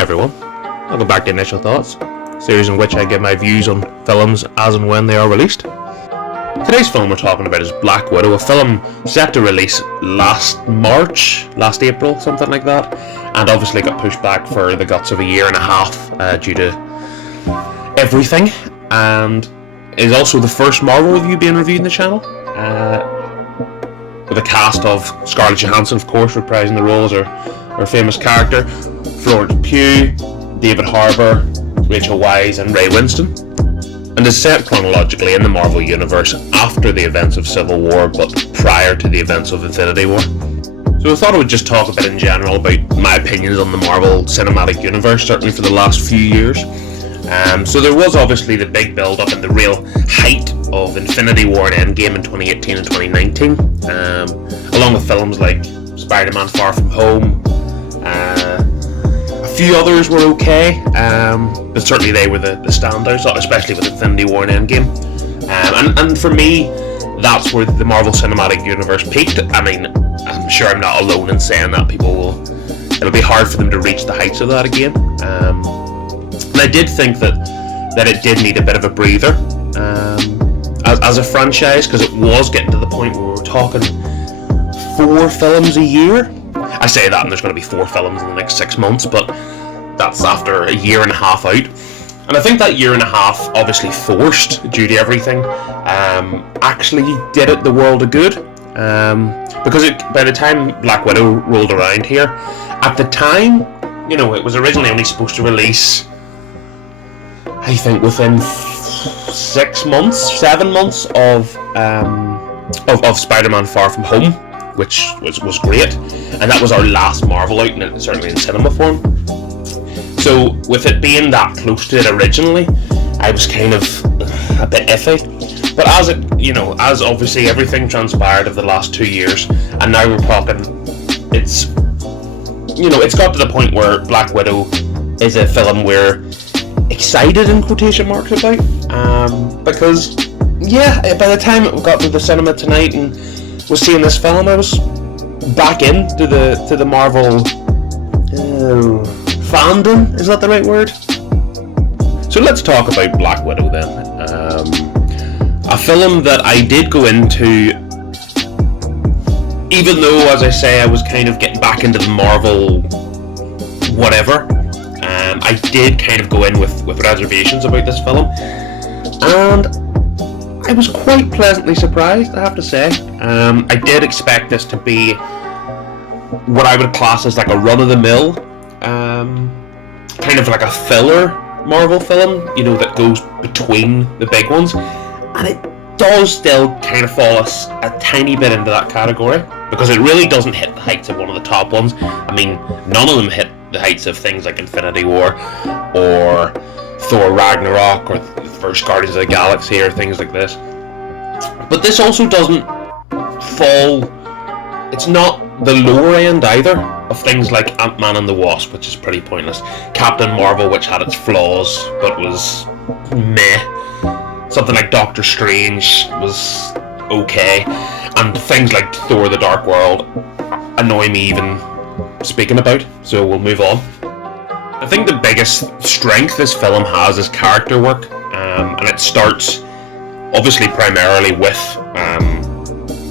Hi everyone, welcome back to Initial Thoughts, series in which I give my views on films as and when they are released. Today's film we're talking about is Black Widow, a film set to release last April, something like that, and obviously got pushed back for the guts of a year and a half due to everything, and is also the first Marvel review being reviewed in the channel, with a cast of Scarlett Johansson, of course, reprising the role as her famous character, Florence Pugh, David Harbour, Rachel Weisz and Ray Winston, and is set chronologically in the Marvel Universe after the events of Civil War but prior to the events of Infinity War. So I thought I would just talk a bit in general about my opinions on the Marvel Cinematic Universe, certainly for the last few years. So there was obviously the big build-up and the real height of Infinity War and Endgame in 2018 and 2019, along with films like Spider-Man Far From Home. A few others were okay, but certainly they were the standouts, especially with Infinity War and Endgame. And for me, that's where the Marvel Cinematic Universe peaked. I mean, I'm sure I'm not alone in saying that. It'll be hard for them to reach the heights of that again. And I did think that it did need a bit of a breather as a franchise, because it was getting to the point where we were talking 4 films a year. I say that and there's going to be 4 films in the next 6 months, but that's after a year and a half out. And I think that year and a half, obviously forced due to everything, actually did it the world of good. Because by the time Black Widow rolled around here, at the time, it was originally only supposed to release, I think, within 7 months of Spider-Man Far From Home, which was great, and that was our last Marvel out, certainly in cinema form. So with it being that close to it originally, I was kind of a bit iffy. But as obviously everything transpired of the last 2 years, and now we're talking, it's got to the point where Black Widow is a film we're excited in quotation marks about, because by the time it got to the cinema tonight and was seeing this film, I was back into the Marvel fandom. Is that the right word? So let's talk about Black Widow then. A film that I did go into, even though, as I say, I was kind of getting back into the Marvel whatever. I did kind of go in with reservations about this film, and I was quite pleasantly surprised, I have to say. I did expect this to be what I would class as like a run-of-the-mill, kind of like a filler Marvel film, that goes between the big ones. And it does still kind of fall a tiny bit into that category, because it really doesn't hit the heights of one of the top ones. I mean, none of them hit the heights of things like Infinity War or Thor Ragnarok or the first Guardians of the Galaxy or things like this. But this also doesn't fall, it's not the lower end either of things like Ant-Man and the Wasp, which is pretty pointless, Captain Marvel, which had its flaws but was meh, something like Doctor Strange was okay, and things like Thor the Dark World annoy me even speaking about, so we'll move on. I think the biggest strength this film has is character work, and it starts obviously primarily with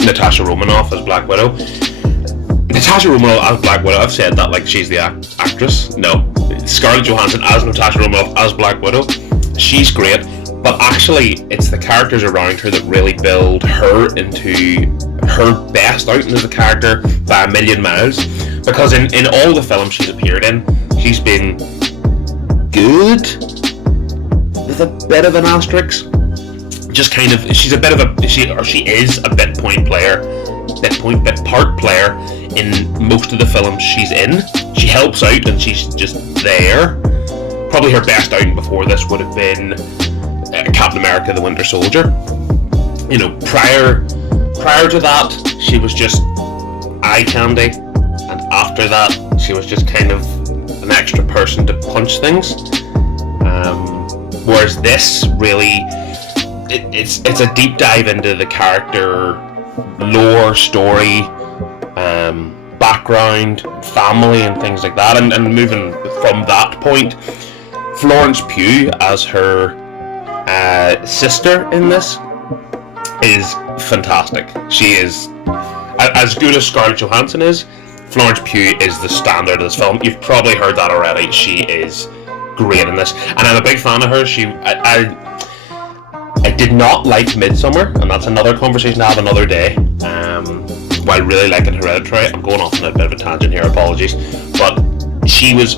Natasha Romanoff as Black Widow. Natasha Romanoff as Black Widow, I've said that like she's the actress. No, Scarlett Johansson as Natasha Romanoff as Black Widow. She's great, but actually it's the characters around her that really build her into her best outing as a character by a million miles. Because in all the films she's appeared in, she's been good, with a bit of an asterisk. Just kind of, she is a bit part player in most of the films she's in. She helps out and she's just there. Probably her best outing before this would have been Captain America: The Winter Soldier. Prior to that, she was just eye candy, and after that, she was just kind of an extra person to punch things. Whereas this really, it's a deep dive into the character, lore, story, background, family, and things like that. And moving from that point, Florence Pugh as her sister in this is fantastic. She is as good as Scarlett Johansson is. Florence Pugh is the standard of this film. You've probably heard that already. She is great in this, and I'm a big fan of her. I did not like Midsommar, and that's another conversation to have another day. While really liking Hereditary, I'm going off on a bit of a tangent here, apologies, but she was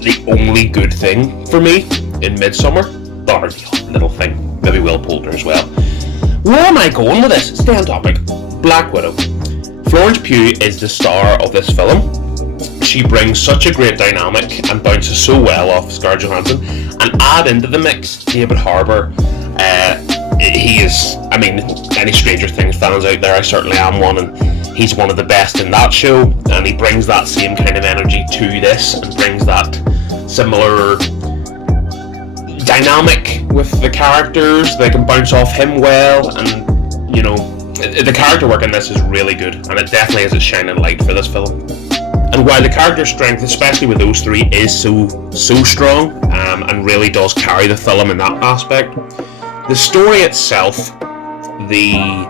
the only good thing for me in Midsommar, bar the little thing, maybe Will Poulter as well. Where am I going with this? Stay on topic. Black Widow. Florence Pugh is the star of this film. She brings such a great dynamic and bounces so well off Scarlett Johansson, and add into the mix David Harbour. He is, I mean, any Stranger Things fans out there, I certainly am one, and he's one of the best in that show, and he brings that same kind of energy to this, and brings that similar dynamic with the characters. They can bounce off him well, and, you know, the character work in this is really good, and it definitely is a shining light for this film. And while the character strength, especially with those three, is so strong, and really does carry the film in that aspect, the story itself, the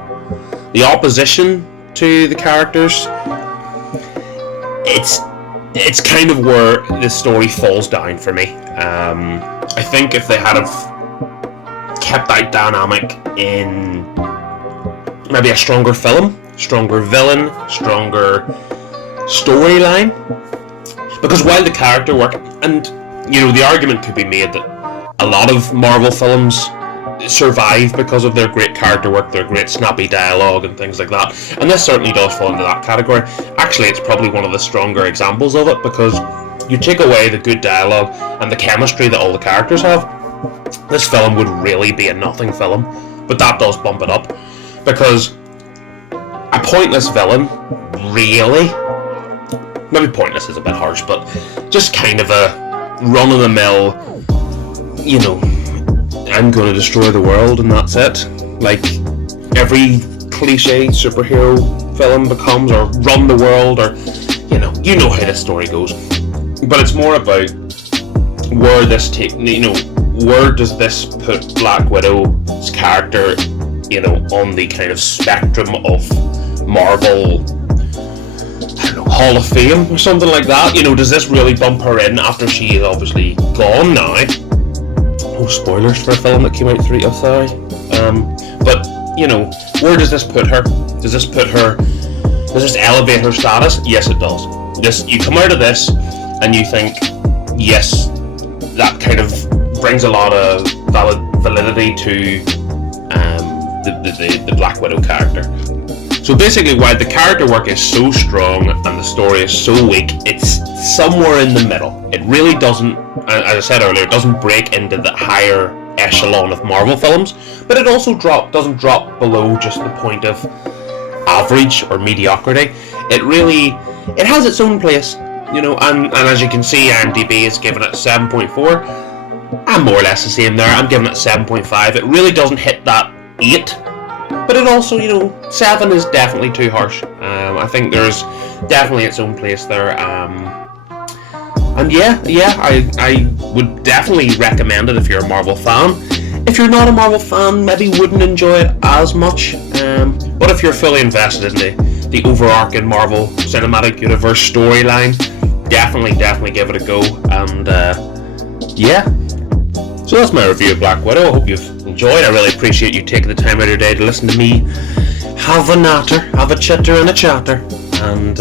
opposition to the characters, it's kind of where the story falls down for me. I think if they had have kept that dynamic in maybe a stronger film, stronger villain, stronger storyline, because while the character work, and you know, the argument could be made that a lot of Marvel films survive because of their great character work, their great snappy dialogue and things like that, and this certainly does fall into that category. Actually, it's probably one of the stronger examples of it, because you take away the good dialogue and the chemistry that all the characters have, this film would really be a nothing film. But that does bump it up, because a pointless villain, really, maybe pointless is a bit harsh, but just kind of a run-of-the-mill, you know, I'm going to destroy the world and that's it, like every cliche superhero film becomes, or run the world, or you know how the story goes. But it's more about where this where does this put Black Widow's character, you know, on the kind of spectrum of Marvel, I don't know, Hall of Fame or something like that. You know, does this really bump her in after she is obviously gone now? No spoilers for a film that came out 3 years, sorry. But, you know, where does this put her? Does this elevate her status? Yes, it does. You come out of this and you think, yes, that kind of brings a lot of validity to the Black Widow character. So basically, while the character work is so strong and the story is so weak, it's somewhere in the middle. It really doesn't, as I said earlier, it doesn't break into the higher echelon of Marvel films, but it also doesn't drop below just the point of average or mediocrity. It has its own place, you know, and as you can see, IMDb is giving it 7.4. I'm more or less the same there. I'm giving it 7.5. It really doesn't hit that 8. But it also, you know, 7 is definitely too harsh. I think there's definitely its own place there. And yeah, I would definitely recommend it if you're a Marvel fan. If you're not a Marvel fan, maybe wouldn't enjoy it as much. But if you're fully invested in the overarching Marvel Cinematic Universe storyline, definitely give it a go. And yeah. So that's my review of Black Widow. I hope you've enjoyed. I really appreciate you taking the time out of your day to listen to me have a chitter and a chatter. And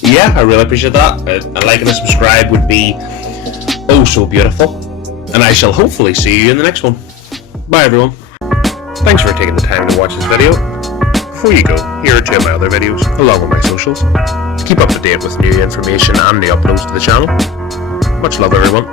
yeah, I really appreciate that. A like and a subscribe would be oh so beautiful. And I shall hopefully see you in the next one. Bye everyone. Thanks for taking the time to watch this video. Before you go, here are 2 of my other videos, along with my socials, to keep up to date with new information and the uploads to the channel. Much love everyone.